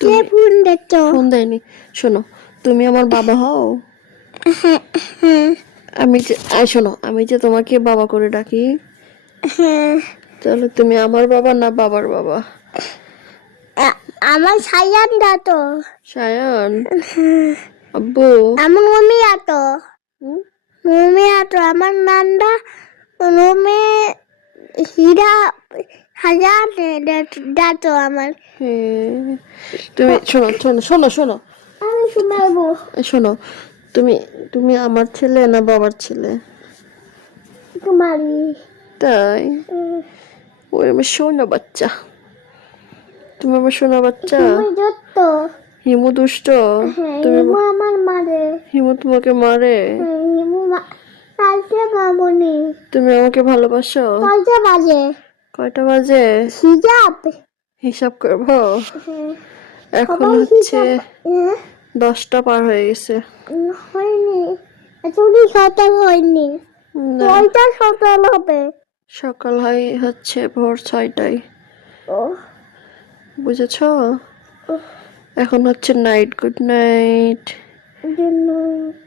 কে phone দিচ্ছ? Phone দেয়নি। শোনো, তুমি আমার বাবা হও। হ্যাঁ হ্যাঁ শোনো, আমি যে তোমাকে বাবা করে ডাকি, হ্যাঁ। তাহলে তুমি আমার বাবা না বাবার বাবা? আমার সায়ান দাতো। সায়ান আব্বু। আমার মম্মি আতো। হুম? মম্মি আতো আমার নান্দা মম্মি হীরা হাজার দাতো আমার। হ্যাঁ, তুমি শোনো শোনো শোনো শোনো আমি শোনাবো। শোনো, তুমি তুমি আমার ছেলে না বাবার ছেলে? তোমারই। তাই? ওই আমার সোনা বাচ্চা, তুমি আমার সোনা বাচ্চা। তুমি যত। হিমু দুষ্ট। হ্যাঁ তুমি হিমু আমার মারে। হিমু তোমাকে মারে? হ্যাঁ হিমু কালকে মামনি। তুমি আমাকে ভালোবাসো? কয়টা বাজে? কয়টা বাজে হিজাব। হিসাব করবো? হ্যাঁ এখন সবাই হচ্ছে হিজাব। 10টা পার হয়ে গেছে। হয়নি এতদিন সকাল হয়নি। না, কয়টা সকাল হবে? সকাল হচ্ছে ভোর 6টায়। ও বুঝেছো? এখন হচ্ছে night. Good night. Good night.